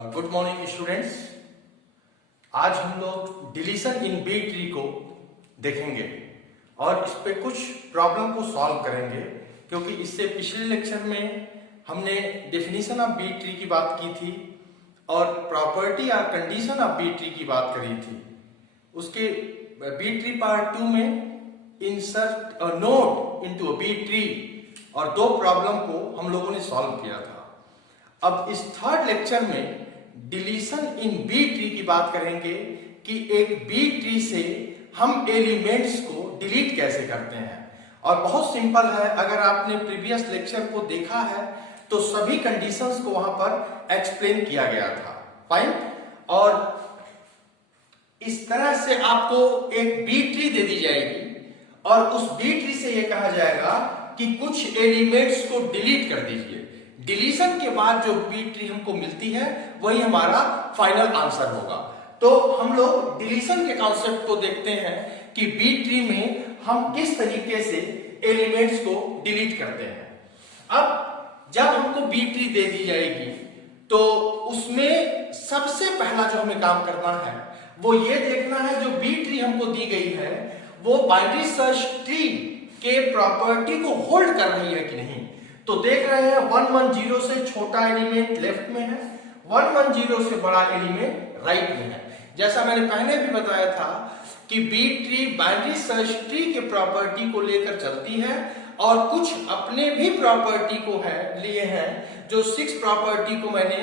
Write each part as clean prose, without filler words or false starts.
Good morning students. आज हम लोग डिलीशन इन बी ट्री को देखेंगे और इस पे कुछ प्रॉब्लम को सॉल्व करेंगे, क्योंकि इससे पिछले लेक्चर में हमने डेफिनेशन ऑफ बी ट्री की बात की थी और प्रॉपर्टी और कंडीशन ऑफ बी ट्री की बात करी थी। उसके बी ट्री पार्ट 2 में insert a node into a B tree और दो प्रॉब्लम को हम लोगों ने सॉल्व किया था। अब इस थर्ड लेक्चर में डिलीशन इन बी ट्री की बात करेंगे कि एक बी ट्री से हम एलिमेंट्स को डिलीट कैसे करते हैं। और बहुत सिंपल है, अगर आपने प्रीवियस लेक्चर को देखा है तो सभी कंडीशंस को वहां पर एक्सप्लेन किया गया था। फाइन। और इस तरह से आपको एक बी ट्री दे दी जाएगी और उस बी ट्री से यह कहा जाएगा कि कुछ एलिमेंट्स को डिलीट कर दीजिए। डिलीशन के बाद जो बी ट्री हमको मिलती है वही हमारा फाइनल आंसर होगा। तो हम लोग डिलीशन के कॉन्सेप्ट को देखते हैं कि बी ट्री में हम किस तरीके से एलिमेंट्स को डिलीट करते हैं। अब जब हमको बी ट्री दे दी जाएगी तो उसमें सबसे पहला जो हमें काम करना है वो ये देखना है जो बी ट्री हमको दी गई है वो बाइनरी सर्च ट्री के प्रॉपर्टी को होल्ड कर रही है कि नहीं। तो देख रहे हैं 110 से छोटा एलिमेंट लेफ्ट में है, 110 से बड़ा एलिमेंट राइट में है। जैसा मैंने पहले भी बताया था कि B tree binary search tree के प्रॉपर्टी को लेकर चलती है और कुछ अपने भी प्रॉपर्टी को लिए हैं। जो 6 प्रॉपर्टी को मैंने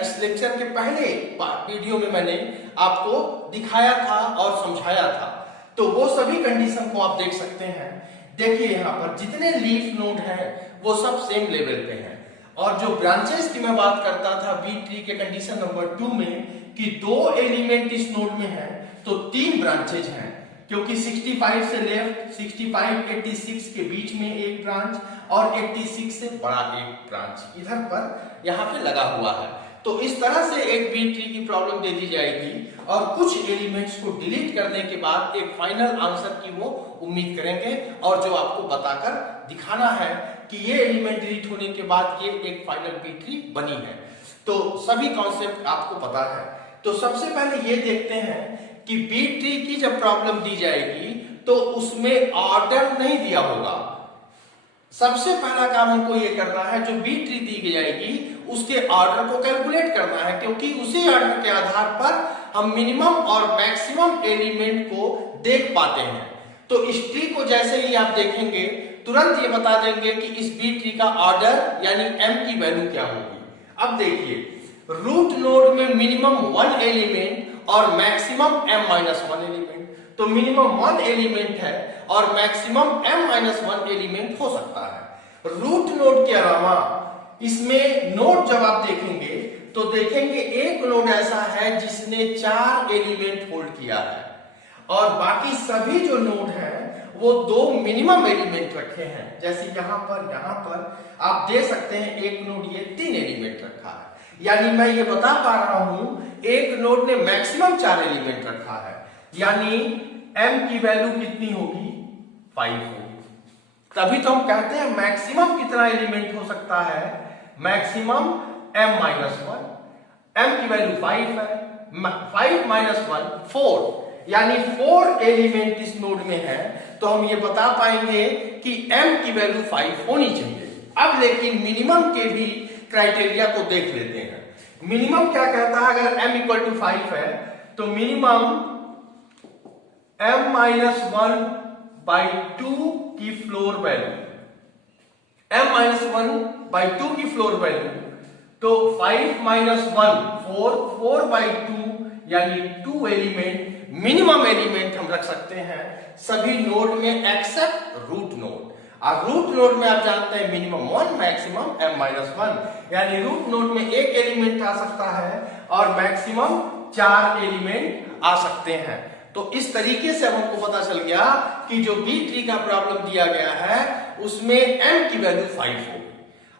इस लेक्चर के पहले वीडियो में मैंने आपको दिखाया था और समझाया था, तो वो सभी कंडीशन को आप देख सकते हैं। देखिए यहाँ पर जितने लीफ नोड हैं वो सब सेम लेवल पे हैं। और जो ब्रांचेस की मैं बात करता था बी ट्री के कंडीशन नंबर 2 में कि 2 एलिमेंट इस नोड में हैं तो 3 ब्रांचेज हैं, क्योंकि 65 से लेफ्ट 65 86 के बीच में एक ब्रांच और 86 से बड़ा एक ब्रांच इधर पर यहाँ पे लगा हुआ है। तो इस तरह से एक बी ट्री की प्रॉब्लम दे दी जाएगी और कुछ एलिमेंट्स को डिलीट करने के बाद एक फाइनल आंसर की वो उम्मीद करेंगे और जो आपको बताकर दिखाना है कि ये एलिमेंट डिलीट होने के बाद ये एक फाइनल बी ट्री बनी है। तो सभी कॉन्सेप्ट आपको पता है। तो सबसे पहले ये देखते हैं कि बी ट्री की जब प्रॉब्लम दी जाएगी तो उसमें ऑर्डर नहीं दिया होगा। सबसे पहला काम हमको ये करना है जो बी ट्री दी जाएगी उसके ऑर्डर को कैलकुलेट करना है, क्योंकि उसी ऑर्डर के आधार पर हम मिनिमम और मैक्सिमम एलिमेंट को देख पाते हैं। तो इस ट्री को जैसे ही आप देखेंगे तुरंत ये बता देंगे कि इस बी ट्री का ऑर्डर यानी m की वैल्यू क्या होगी। अब देखिए रूट नोड में मिनिमम 1 एलिमेंट और मैक्सिमम m-1 एलिमेंट, तो मिनिमम 1 एलिमेंट है और मैक्सिमम m-1 एलिमेंट हो सकता है। रूट नोड के अलावा इसमें नोड जब आप देखेंगे तो देखेंगे एक नोड ऐसा है जिसने 4 एलिमेंट होल्ड किया है और बाकी सभी जो नोड हैं वो 2 मिनिमम एलिमेंट रखे हैं। जैसे यहाँ पर आप दे सकते हैं एक नोड ये 3 एलिमेंट रखा है, यानी मैं ये बता पा रहा हूं एक नोड ने मैक्सिमम 4 एलिमेंट रखा है, यानी m की वैल्यू कितनी होगी 5 होगी। तभी तो हम कहते हैं मैक्सिमम कितना एलिमेंट हो सकता है, मैक्सिमम m-1, m की वैल्यू 5 है, 5 - 1 4, यानी 4 एलिमेंट इस नोड में है। तो हम ये बता पाएंगे कि m की वैल्यू 5 होनी चाहिए। अब लेकिन मिनिमम के भी क्राइटेरिया को देख लेते हैं। मिनिमम क्या कहता है, अगर m = 5 है तो मिनिमम m-1/2 की फ्लोर वैल्यू, m-1/2 की फ्लोर वैल्यू, तो 5 - 1 4, 4/2 यानी 2 एलिमेंट मिनिमम एलिमेंट हम रख सकते हैं सभी नोड में एक्सेप्ट रूट नोड। और रूट नोड में आप जानते हैं मिनिमम 1 मैक्सिमम m-1, यानी रूट नोड में एक एलिमेंट आ सकता है और मैक्सिमम 4 एलिमेंट आ सकते हैं। तो इस तरीके से हमको पता चल गया कि जो बी ट्री का प्रॉब्लम दिया गया है उसमें m की वैल्यू 5 होगी।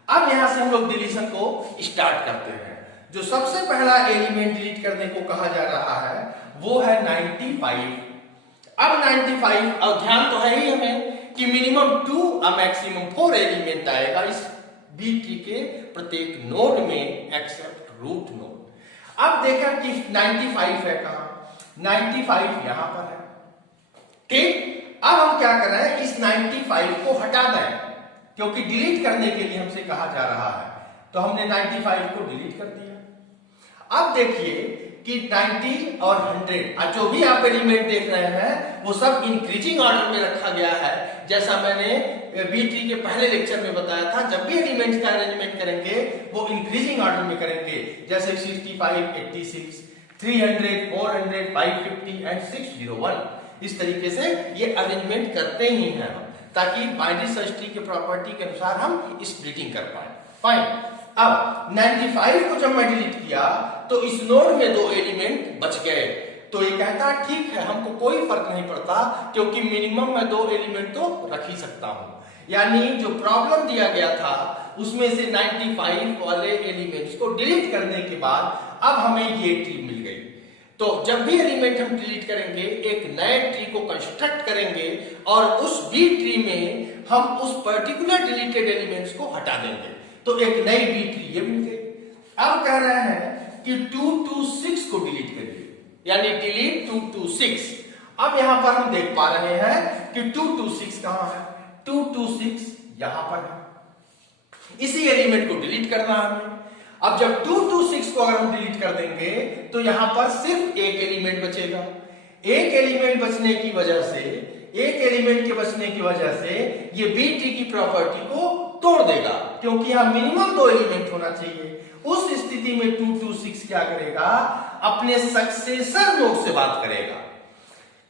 अब यहां से हम लोग डिलीशन को स्टार्ट करते हैं। जो सबसे पहला एलिमेंट डिलीट करने को कहा जा रहा है वो है 95। अब 95, और ध्यान तो है ही हमें कि मिनिमम 2 और मैक्सिमम 4 एलिमेंट आएगा इस बी ट्री के प्रत्येक नोड में एक्सेप्ट रूट नोड। अब देखा कि 95 है कहां, 95 यहां पर है। ठीक, अब हम क्या कर रहे हैं, इस 95 को हटा दें, क्योंकि डिलीट करने के लिए हमसे कहा जा रहा है, तो हमने 95 को डिलीट कर दिया। अब देखिए कि 90 और 100 जो भी आप एलिमेंट देख रहे हैं वो सब इंक्रीजिंग ऑर्डर में रखा गया है। जैसा मैंने बी ट्री के पहले लेक्चर में बताया था, जब भी एलिमेंट्स का अरेंजमेंट करेंगे वो इंक्रीजिंग ऑर्डर में करेंगे, जैसे 65, 86, 300, 400, 550 एंड 601। इस तरीके से ये अरेंजमेंट करते ही हैं हम, ताकि बाइनरी सर्च ट्री के प्रॉपर्टी के अनुसार हम स्प्लिटिंग कर पाए। फाइन, अब 95 को जब मैं डिलीट किया तो इस नोड में 2 एलिमेंट बच गए। तो ये कहता है ठीक है, हमको कोई फर्क नहीं पड़ता, क्योंकि मिनिमम मैं 2 एलिमेंट तो रख ही सकता हूं। यानी जो प्रॉब्लम दिया गया था उसमें से 95 वाले एलिमेंट्स को डिलीट करने के बाद अब हमें ये ट्री मिल गई। तो जब भी एलिमेंट हम डिलीट करेंगे एक नए ट्री को कंस्ट्रक्ट करेंगे और उस बी ट्री में हम उस पर्टिकुलर डिलीटेड एलिमेंट्स को हटा देंगे, तो एक नई बी ट्री ये मिल गई। अब कह रहे हैं कि 2 to 6 को डिलीट करिए, यानी डिलीट 2 to 6। अब यहां पर हम देख पा रहे हैं कि 2 to 6 कहां है, 2 to 6 यहां पर है। इसी एलिमेंट को डिलीट करना है हमें। अब जब 2 to 6 को अगर हम डिलीट कर देंगे तो यहां पर सिर्फ एक एलिमेंट बचेगा। एक एलिमेंट बचने की वजह से, एक एलिमेंट के बचने की वजह से ये बी ट्री की प्रॉपर्टी को तोड़ देगा, क्योंकि यहां मिनिमम 2 एलिमेंट होना चाहिए। उस स्थिति में 2 to 6 क्या करेगा, अपने सक्सेसर नोड से बात करेगा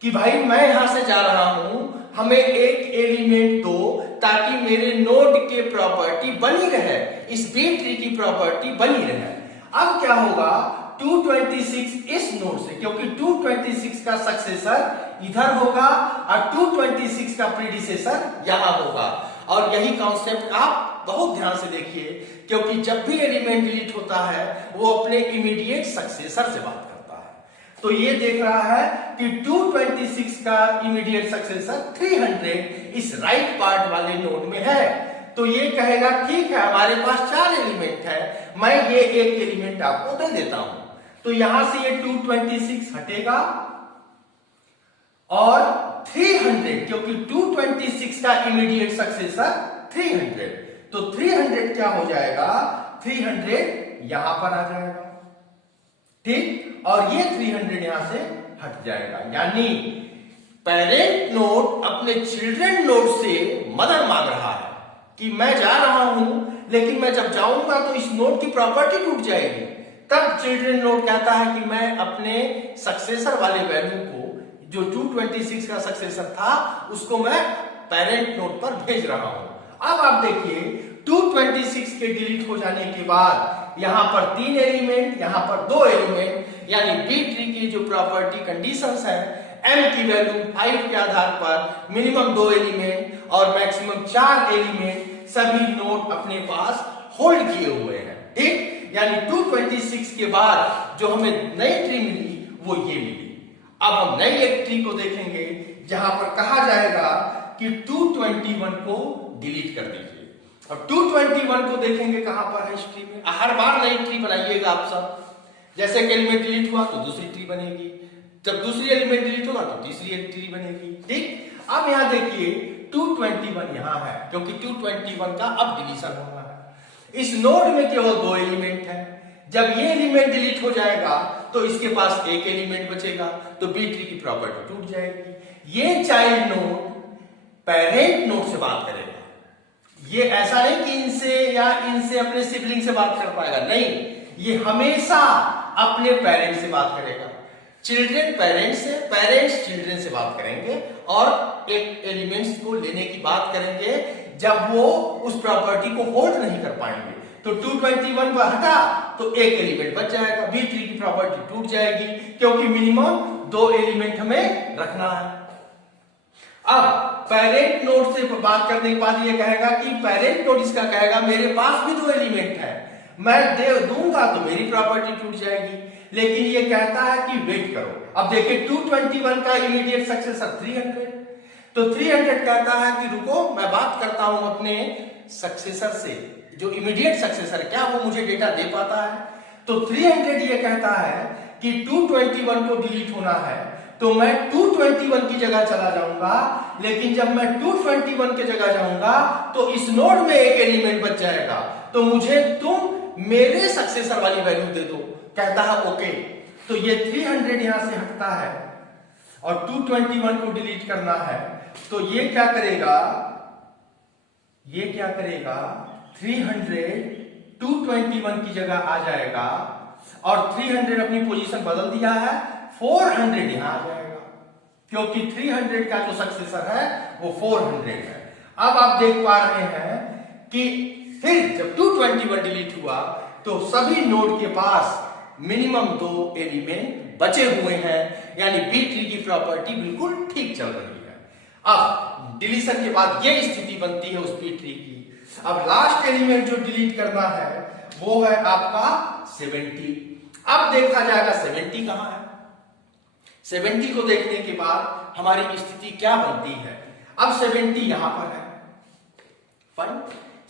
कि भाई मैं यहां से जा रहा हूं, हमें एक एलिमेंट दो ताकि मेरे नोड के प्रॉपर्टी बनी रहे, इस बी ट्री की प्रॉपर्टी बनी रहे। अब क्या होगा, 226 इस नोड से, क्योंकि 226 का सक्सेसर इधर होगा और 226 का प्रीडिसेसर यहां होगा। और यही कॉन्सेप्ट आप बहुत ध्यान से देखिए, क्योंकि जब भी एलिमेंट डिलीट होता है वो अपने इमीडिएट सक्सेसर से बात करता है। तो ये देख रहा है कि 226 का इमीडिएट सक्सेसर 300 इस राइट पार्ट वाले नोड में है। तो ये कहेगा ठीक है, हमारे पास 4 एलिमेंट है, मैं ये एक एलिमेंट आपको दे देता हूं। तो यहां से ये 226 हटेगा और 300, क्योंकि 226 का इमीडिएट सक्सेसर 300, तो 300 क्या हो जाएगा, 300 यहां पर आ जाएगा। ठीक, और ये 300 यहां से हट जाएगा। यानी पेरेंट नोड अपने चिल्ड्रन नोड से मदद मांग रहा है कि मैं जा रहा हूं, लेकिन मैं जब जाऊंगा तो इस नोड की प्रॉपर्टी टूट जाएगी। तब चिल्ड्रन नोड कहता है कि मैं अपने सक्सेसर वाले वैल्यू को, जो 226 का सक्सेसर था, उसको मैं पेरेंट नोड पर भेज रहा हूं। अब आप देखिए 226 के डिलीट हो जाने के बाद यहां पर 3 एलिमेंट, यहां पर 2 एलिमेंट, यानी बी ट्री की जो प्रॉपर्टी कंडीशंस है, m की वैल्यू 5 के आधार पर मिनिमम 2 एलिमेंट और मैक्सिमम 4 एलिमेंट सभी नोड अपने पास होल्ड किए हुए हैं। ठीक, यानी 226 के बाद जो हमें नई ट्री मिली वो ये मिली। अब हम नई एक ट्री को देखेंगे जहां पर कहा जाएगा कि 221 को डिलीट कर दीजिए। अब 221 को देखेंगे कहां पर है इस ट्री में। हर बार नई ट्री बनाइएगा आप सब। जैसे एक एलिमेंट डिलीट हुआ तो दूसरी ट्री बनेगी, जब दूसरी एलिमेंट डिलीट होगा तो तीसरी ट्री बनेगी। ठीक, अब यहां देखिए 221 यहां है, क्योंकि 221 का अब डिलीशन होना है। इस नोड में केवल 2 एलिमेंट है। जब ये एलिमेंट डिलीट हो जाएगा तो इसके पास एक एलिमेंट बचेगा, तो बी ट्री की प्रॉपर्टी टूट जाएगी। ये चाइल्ड नोड पेरेंट नोड से बात करेगा। ये ऐसा नहीं कि इनसे या इनसे अपने सिबलिंग से बात कर पाएगा, नहीं, ये हमेशा अपने पेरेंट से बात करेगा। चिल्ड्रन पेरेंट्स से, पेरेंट्स चिल्ड्रन से बात करेंगे और एक एलिमेंट्स को लेने की बात करेंगे जब वो उस प्रॉपर्टी को होल्ड नहीं कर पाएंगे। तो 221 पर हटा तो एक एलिमेंट बच जाएगा, बी ट्री की प्रॉपर्टी टूट जाएगी, क्योंकि मिनिमम 2 एलिमेंट हमें रखना है। अब पेरेंट नोड से बात करने के बाद ये कहेगा कि पेरेंट नोड इसका कहेगा मेरे पास भी 2 एलिमेंट है, मैं दे दूंगा तो मेरी प्रॉपर्टी टूट जाएगी। लेकिन ये कहता है कि वेट करो। अब देखिए 221 का इमीडिएट सक्सेसर 300, तो 300 कहता है कि रुको, मैं बात करता हूं अपने सक्सेसर से, जो इमीडिएट सक्सेसर क्या वो मुझे डेटा दे पाता है। तो 300 ये कहता है कि 221 को डिलीट होना है, तो मैं 221 की जगह चला जाऊंगा, लेकिन जब मैं 221 की जगह जाऊंगा तो इस नोड में एक एलिमेंट बच जाएगा, तो मुझे तुम मेरे सक्सेसर वाली वैल्यू दे दो। कहता है ओके। तो ये 300 यहां से हटता है और 221 को डिलीट करना है, तो ये क्या करेगा, 300 221 की जगह आ जाएगा और 300 अपनी पोजीशन बदल दिया है, 400 यहां आ जाएगा, क्योंकि 300 का जो सक्सेसर है वो 400 है। अब आप देख पा रहे हैं कि फिर जब 221 डिलीट हुआ तो सभी नोड के पास मिनिमम 2 एलिमेंट बचे हुए हैं, यानी बी ट्री की प्रॉपर्टी बिल्कुल ठीक चल रही है। अब डिलीशन के बाद ये स्थिति बनती है उस बी ट्री की। अब लास्ट एलिमेंट जो डिलीट करना है वो है आपका 70। अब देखा जाएगा 70 कहां है। 70 को देखने के बाद हमारी स्थिति क्या बनती है। अब 70 यहां पर है, फाइन,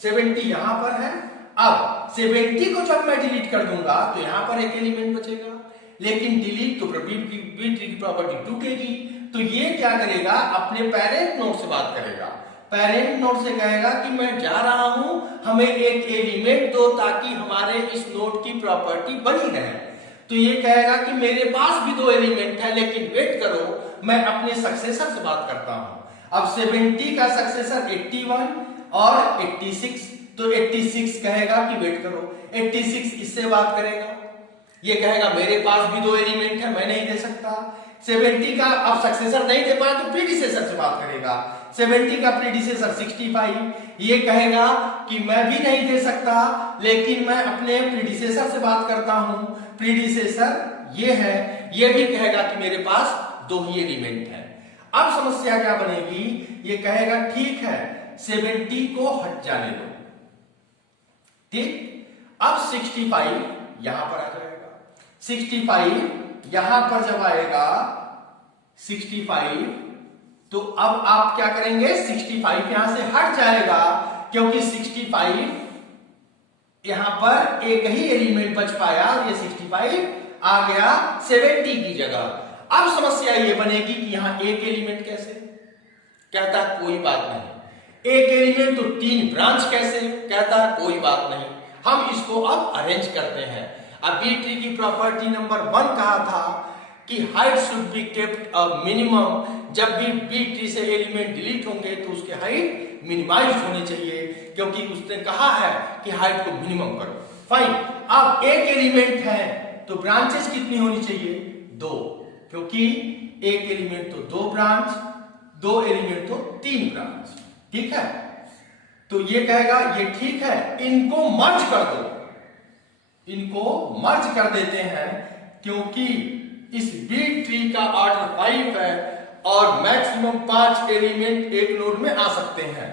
70 यहां पर है। अब 70 को जब मैं डिलीट कर दूंगा तो यहां पर एक एलिमेंट बचेगा, लेकिन डिलीट तो बी ट्री की प्रॉपर्टी टूटेगी। तो ये क्या करेगा, अपने पेरेंट नोड से बात करेगा, पेरेंट नोड से कहेगा कि मैं जा रहा हूं, हमें एक एलिमेंट दो ताकि हमारे इस नोड की प्रॉपर्टी बनी रहे। तो ये कहेगा कि मेरे पास भी 2 एलिमेंट है, लेकिन वेट करो, मैं अपने सक्सेसर से बात करता हूं। अब 70 का सक्सेसर 81 और 86, तो 86 कहेगा कि वेट करो, 86 इससे बात करेगा, ये कहेगा मेरे पास भी 2 एलिमेंट है, मैं नहीं दे सकता। 70 का अब सक्सेसर नहीं दे पाया तो प्रीडिसेसर से बात करेगा, 70 का प्रीडिसेसर 65, ये कहेगा कि मैं भी नहीं दे सकता, लेकिन मैं अपने प्रीडिसेसर से बात करता हूं, प्रीडिसेसर ये है, ये भी कहेगा कि मेरे पास 2 ही एलिमेंट है। अब समस्या क्या बनेगी, ये कहेगा ठीक है 70 को हट जाने दो, ठीक। अब 65 यहां पर आ जाएगा, 65 यहां पर जब आएगा 65, तो अब आप क्या करेंगे, 65 यहां से हट जाएगा, क्योंकि 65 यहां पर एक ही एलिमेंट बच पाया, ये 65 आ गया 70 की जगह। अब समस्या ये बनेगी कि यहां एक एलिमेंट कैसे, कहता है कोई बात नहीं, एक एलिमेंट तो 3 ब्रांच कैसे, कहता है कोई बात नहीं, हम इसको अब अरेंज करते हैं। अब बी ट्री की प्रॉपर्टी नंबर 1 कहा था कि height should be kept a minimum, जब भी बी ट्री से एलिमेंट डिलीट होंगे तो उसके हाइट मिनिमाइज होनी चाहिए, क्योंकि उसने कहा है कि हाइट को मिनिमम करो, फाइन। अब एक एलिमेंट है तो ब्रांचेस कितनी होनी चाहिए, 2, क्योंकि एक एलिमेंट तो 2 ब्रांच, 2 एलिमेंट तो 3 ब्रांच, ठीक है। तो ये कहेगा ये ठीक है, इनको मर्ज कर दो, इनको मर्ज कर देते हैं, क्योंकि इस बी ट्री का ऑर्डर 5 है और मैक्सिमम 5 एलिमेंट एक नोड में आ सकते हैं।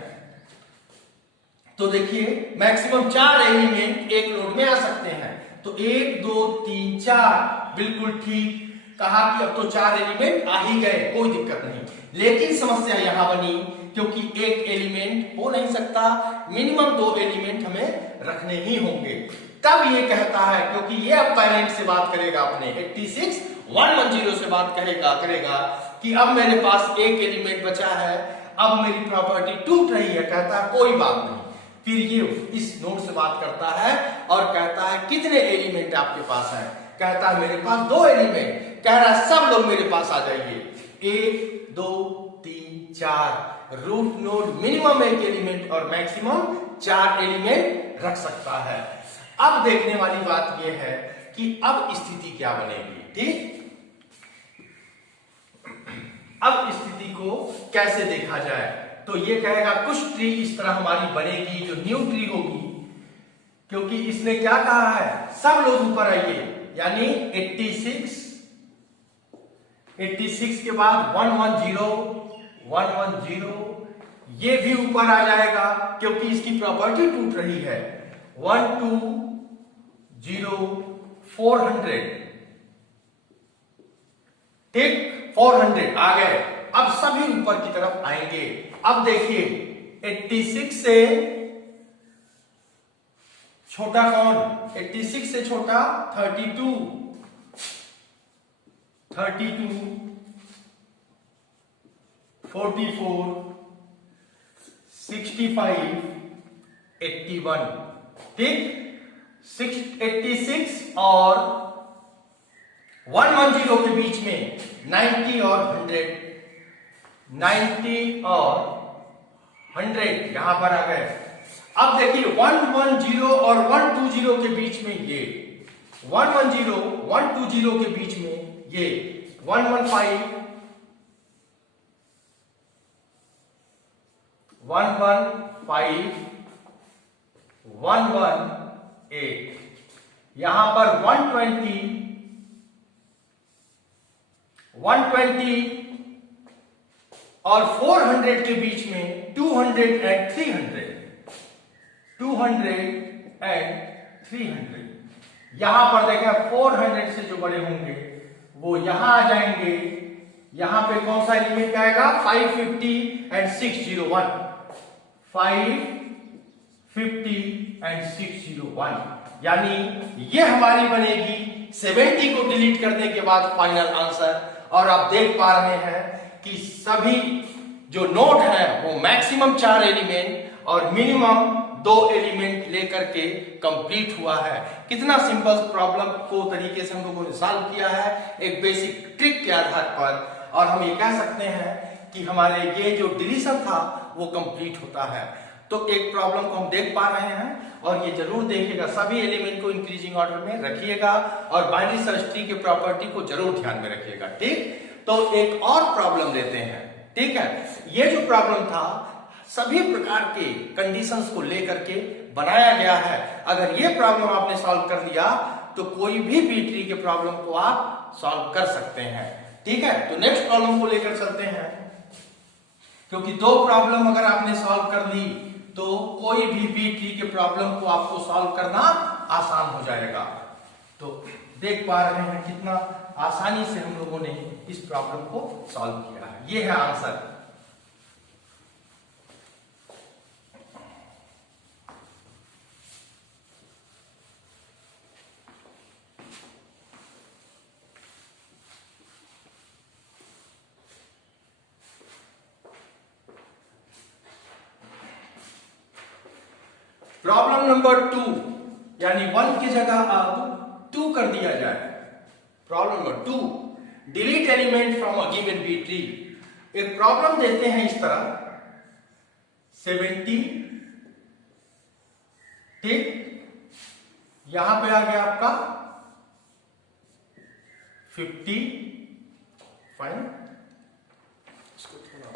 तो देखिए मैक्सिमम 4 एलिमेंट एक नोड में आ सकते हैं, तो 1 2 3 4 बिल्कुल ठीक कहा कि अब तो 4 एलिमेंट आ ही गए, कोई दिक्कत नहीं। लेकिन समस्या यहां बनी, क्योंकि एक एलिमेंट हो नहीं सकता, मिनिमम 2 एलिमेंट हमें रखने ही होंगे। तब ये कहता है, क्योंकि ये अब पेरेंट से बात करेगा, अपने 86110 से बात करेगा कि अब मेरे पास एक एलिमेंट बचा है, अब मेरी प्रॉपर्टी टूट रही है, कहता है कोई बात नहीं। फिर ये इस नोड से बात करता है और कहता है कितने एलिमेंट आपके पास है, कहता है मेरे पास 2 एलिमेंट, कह रहा है सब लोग मेरे पास आ जाइए, 1 2 3 4, रूट नोड मिनिमम एक एलिमेंट और मैक्सिमम 4 एलिमेंट रख सकता है। अब देखने वाली बात यह है कि अब स्थिति क्या बनेगी, ठीक। अब स्थिति को कैसे देखा जाए, तो ये कहेगा कुछ ट्री इस तरह हमारी बनेगी जो न्यू ट्री होगी, क्योंकि इसने क्या कहा है, सब लोग ऊपर आइए, यानी 86 के बाद 110 ये भी ऊपर आ जाएगा, क्योंकि इसकी प्रॉपर्टी टूट रही है। 120 400, ठीक, 400 आ गए। अब सभी ऊपर की तरफ आएंगे। अब देखिए 86 से छोटा कौन? 86 से छोटा 32, 44, 65, 81। ठीक, 86 और 110 के बीच में 90 और 100, 90 और 100 यहां पर आ गए। अब देखिए 110 और 120 के बीच में ये 110, 120 के बीच में ये 115, 115, 118, यहां पर 120, 120 और 400 के बीच में 200 एंड 300, 200 एंड 300। यहां पर देखें 400 से जो बड़े होंगे वो यहां आ जाएंगे। यहां पे कौन सा एलिमेंट आएगा? 550 एंड 601, 550 एंड 601, यानी ये हमारी बनेगी 70 को डिलीट करने के बाद फाइनल आंसर। और आप देख पा रहे हैं कि सभी जो नोट है वो मैक्सिमम 4 एलिमेंट और मिनिमम 2 एलिमेंट लेकर के कंप्लीट हुआ है। कितना सिंपल प्रॉब्लम को तरीके से हम लोगों ने सॉल्व किया है एक बेसिक ट्रिक के आधार पर। और हम ये कह सकते हैं कि हमारे ये जो डिलीशन था वो कंप्लीट होता है। तो एक प्रॉब्लम को हम देख पा रहे हैं और ये जरूर देखिएगा, सभी एलिमेंट को इंक्रीजिंग ऑर्डर में रखिएगा और बाइनरी सर्च ट्री के प्रॉपर्टी को जरूर ध्यान में रखिएगा। ठीक, तो एक और प्रॉब्लम लेते हैं। ठीक है, ये जो प्रॉब्लम था सभी प्रकार के कंडीशंस को लेकर के बनाया गया है। अगर ये प्रॉब्लम आपने सॉल्व कर दिया तो कोई भी बी ट्री के प्रॉब्लम को आप सॉल्व कर सकते हैं। ठीक है, तो नेक्स्ट प्रॉब्लम को लेकर चलते हैं, क्योंकि 2 प्रॉब्लम अगर आपने सॉल्व कर ली तो कोई भी बी ट्री के प्रॉब्लम को आपको सॉल्व करना आसान हो जाएगा। तो देख पा रहे हैं कितना आसानी से हम लोगों ने इस प्रॉब्लम को सॉल्व किया है। ये है आंसर। प्रॉब्लम नंबर 2, यानी 1 की जगह अब 2 कर दिया जाए। Problem number 2, delete element from a given B tree. एक प्रॉब्लम देते हैं इस तरह 70, ठीक, यहां पे आ गया आपका 50, फाइन, इसको थोड़ा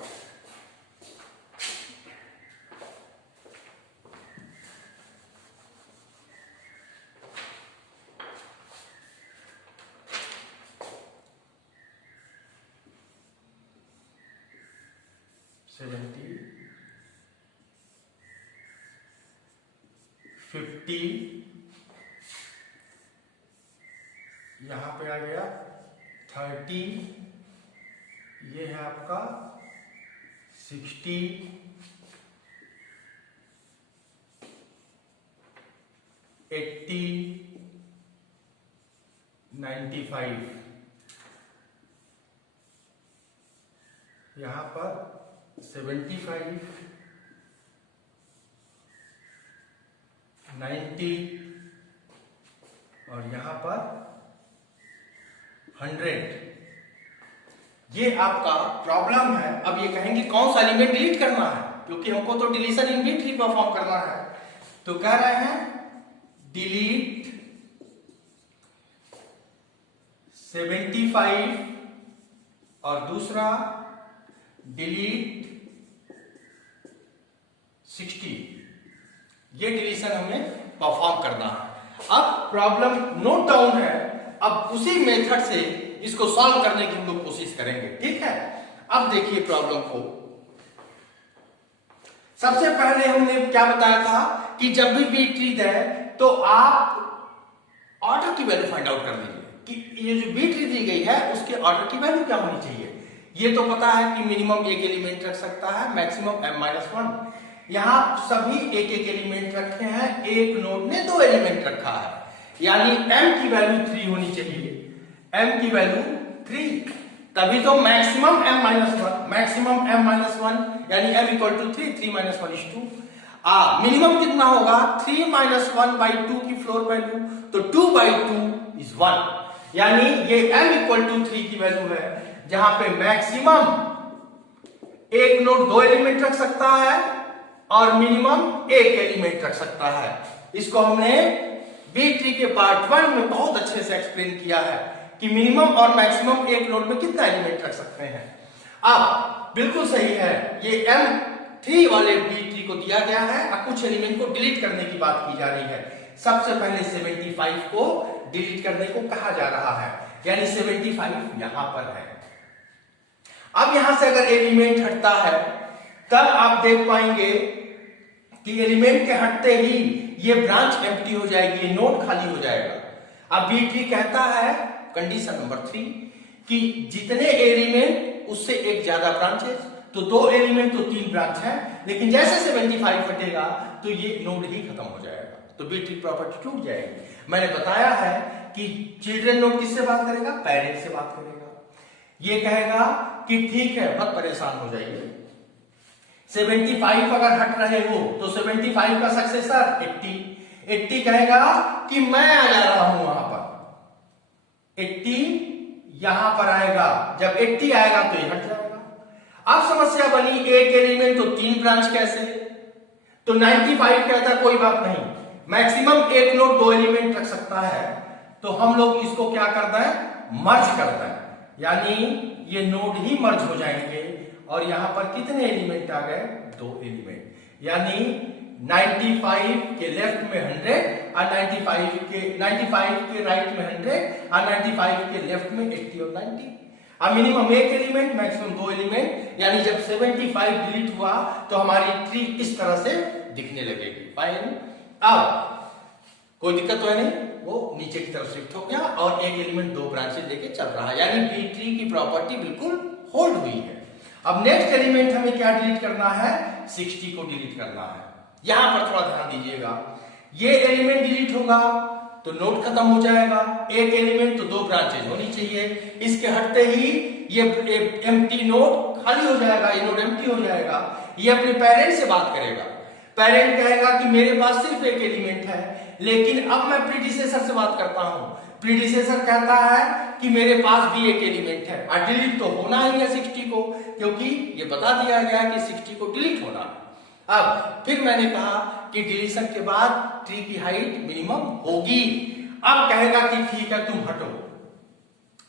70, 50, यहां पे आ गया 30, ये है आपका 60, 80, 95, यहां पर 75, 90 और यहां पर 100। ये आपका प्रॉब्लम है। अब ये कहेंगे कौन सा एलिमेंट डिलीट करना है, क्योंकि हमको तो deletion in B tree perform करना है। तो कह रहे हैं डिलीट 75 और दूसरा डिलीट 60। ये डिलीशन हमें परफॉर्म करना है। अब प्रॉब्लम नोट डाउन है, अब उसी मेथड से इसको सॉल्व करने की हम लोग कोशिश करेंगे। ठीक है, अब देखिए प्रॉब्लम को। सबसे पहले हमने क्या बताया था कि जब भी बी ट्री दे तो आप ऑर्डर की वैल्यू फाइंड आउट कर लीजिए कि ये जो बी ट्री दी गई है उसके ऑर्डर की वैल्यू क्या होनी चाहिए। ये तो पता है कि मिनिमम एक एलिमेंट रख सकता है, मैक्सिमम m-1। यहाँ सभी एक एक एलिमेंट रखे हैं, एक नोड ने 2 एलिमेंट रखा है, यानी m की वैल्यू 3 होनी चाहिए, m की वैल्यू 3, तभी तो maximum m minus 1, maximum m minus 1 यानी m equal to 3, 3 minus 1 is 2। Minimum कितना होगा, 3 माइनस 1 बाई 2 की फ्लोर वैल्यू, तो 2 बाई 2 इज 1, यानी ये m इक्वल टू 3 की वैल्यू है, जहां पे मैक्सिमम एक नोड 2 एलिमेंट रख सकता है और मिनिमम एक एलिमेंट रख सकता है। इसको हमने बी ट्री के पार्ट 1 में बहुत अच्छे से एक्सप्लेन किया है कि मिनिमम और मैक्सिमम एक नोड में कितना एलिमेंट रख सकते हैं। अब बिल्कुल सही है, ये M3 वाले बी ट्री को दिया गया है और कुछ एलिमेंट को डिलीट करने की बात की जा रही है। सबसे पहले 75 को डिलीट करने को कहा जा रहा है, यानी 75 यहां पर है। अब यहां से अगर एलिमेंट हटता है तब आप देख पाएंगे कि एलिमेंट के हटते ही ये ब्रांच एम्प्टी हो जाएगी, ये नोड खाली हो जाएगा। अब बी ट्री कहता है कंडीशन नंबर 3 कि जितने एलिमेंट उससे एक ज्यादा ब्रांचेस, तो 2 एलिमेंट तो 3 ब्रांच है, लेकिन जैसे 75 हटेगा तो ये नोड ही खत्म हो जाएगा, तो बी ट्री प्रॉपर्टी टूट जाएगी। मैंने बताया है कि चिल्ड्रन नोड किससे बात करेगा, पेरेंट से बात करेगा। ये कहेगा कि ठीक है मत परेशान हो जाइए, 75 अगर हट रहे हो तो 75 का सक्सेसर 80 कहेगा कि मैं आ जा रहा हूं वहां पर, 80 यहां पर आएगा, जब 80 आएगा तो ये हट जाएगा। अब समस्या बनी एक एलिमेंट तो 3 ब्रांच कैसे, तो 95 कहता कोई बात नहीं, मैक्सिमम एक नोड 2 एलिमेंट रख सकता है, तो हम लोग इसको क्या करते हैं, मर्ज करते हैं, यानी ये नोड ही मर्ज हो जाएंगे और यहां पर कितने एलिमेंट आ गए, 2 एलिमेंट, यानी 95 के लेफ्ट में 100 और 95 के राइट में 100 और 95 के लेफ्ट में 80 और 90। अब मिनिमम एक एलिमेंट, मैक्सिमम 2 एलिमेंट, यानी जब 75 डिलीट हुआ तो हमारी ट्री इस तरह से दिखने लगेगी। फाइन, अब कोई दिक्कत तो है नहीं, वो नीचे की तरफ शिफ्ट हो गया और एक एलिमेंट 2 ब्रांचेस लेके चल रहा है, यानी बी ट्री की प्रॉपर्टी बिल्कुल होल्ड हुई है। अब नेक्स्ट एलिमेंट हमें क्या डिलीट करना है, 60 को डिलीट करना है। यहां पर थोड़ा ध्यान दीजिएगा, ये एलिमेंट डिलीट होगा तो नोड खत्म हो जाएगा, एक एलिमेंट तो 2 ब्रांचेज होनी चाहिए, इसके हटते ही ये एम्प्टी नोड खाली हो जाएगा, ये नोड एम्प्टी हो जाएगा। ये अपने पेरेंट से बात करेगा, पेरेंट कहेगा कि मेरे पास सिर्फ एक एलिमेंट है, लेकिन अब मैं प्रीडिसेसर से बात करता हूं, प्रीडिसेसर कहता है कि मेरे पास भी एक एलिमेंट है, और डिलीट तो होना ही है 60 को, क्योंकि ये बता दिया गया कि 60 को डिलीट होना है। अब फिर मैंने कहा कि डिलीशन के बाद ट्री की हाइट मिनिमम होगी। अब कहेगा कि ठीक है तुम हटो,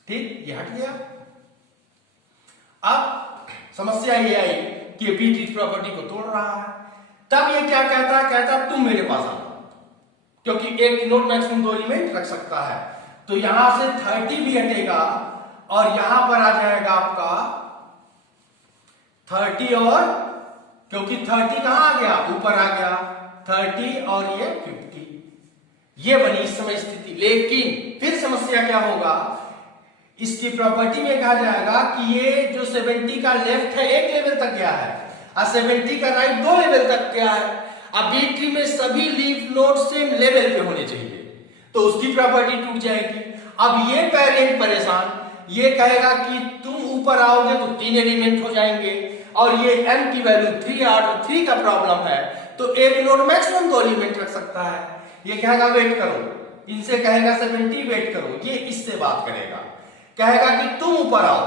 ठीक, ये हट गया। अब समस्या ये आई कि बी ट्री प्रॉपर्टी को तोड़ रहा है, तब ये क्या कहता है, कहता है तुम मेरे पास आओ, क्योंकि एक नोड मैक्सिमम 2 एलिमेंट रख सकता है, तो यहां से 30 भी हटेगा और यहां पर आ जाएगा आपका 30, और क्योंकि 30 कहां आ गया, ऊपर आ गया 30 और ये 50, ये बनी इस समय स्थिति। लेकिन फिर समस्या क्या होगा, इसकी प्रॉपर्टी में कहा जाएगा कि ये जो 70 का लेफ्ट है 1 लेवल तक गया है और 70 का राइट 2 लेवल तक गया है। अब बी ट्री में सभी लीफ नोड सेम लेवल पे होने चाहिए, तो उसकी प्रॉपर्टी टूट जाएगी। अब ये पेरेंट परेशान, ये कहेगा कि तुम ऊपर आओगे तो 3 एलिमेंट हो जाएंगे, और ये m की वैल्यू 3 और 3 का प्रॉब्लम है, तो एक नोड मैक्सिमम 2 एलिमेंट रख सकता है। ये कहेगा वेट करो, इनसे कहेगा 70 वेट करो, ये इससे बात करेगा, कहेगा कि तुम ऊपर आओ,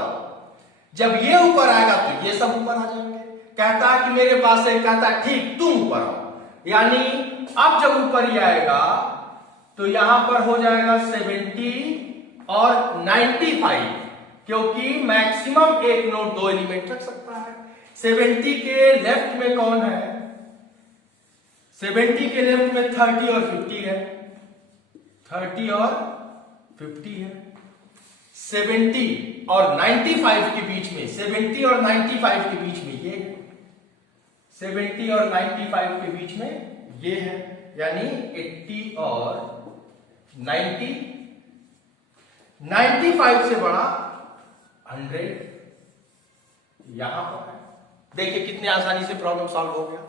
जब ये ऊपर आएगा तो ये सब ऊपर आ जाएंगे। कहता है कि मेरे पास है, कहता है ठीक तुम ऊपर आओ, यानी अब जब ऊपर ही आएगा तो यहां पर हो जाएगा 70 और 95, क्योंकि मैक्सिमम एक नोड 2 एलिमेंट रख सकता है। 70 के लेफ्ट में कौन है, 70 के लेफ्ट में 30 और 50 है, 30 और 50 है। 70 और 95 के बीच में, 70 और 95 के बीच में ये है, 70 और 95 के बीच में ये है, यानी 80 और 90, 95 से बड़ा 100 यहां पर है। देखिए कितने आसानी से प्रॉब्लम सॉल्व हो गया।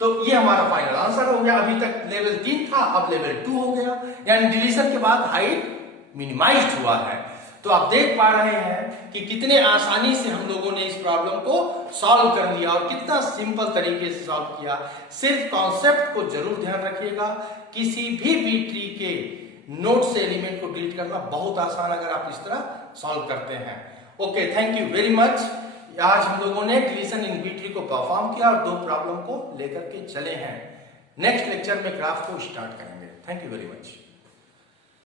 तो ये हमारा फाइनल आंसर हो गया। अभी तक लेवल 3 था, अब लेवल 2 हो गया, यानी डिलीशन के बाद हाइट मिनिमाइज्ड हुआ है। तो आप देख पा रहे हैं कि कितने आसानी से हम लोगों ने इस प्रॉब्लम को सॉल्व कर लिया और कितना सिंपल तरीके से सॉल्व किया। सिर्फ कॉन्सेप्ट को जरूर ध्यान रखिएगा, किसी भी बी ट्री के नोड से एलिमेंट को डिलीट करना बहुत आसान अगर आप इस तरह सॉल्व करते हैं। Okay, thank you very much. आज हम लोगों ने डिलीशन इन बी ट्री को परफॉर्म किया और 2 प्रॉब्लम को लेकर के चले हैं। नेक्स्ट लेक्चर में ग्राफ को स्टार्ट करेंगे। Thank you very much.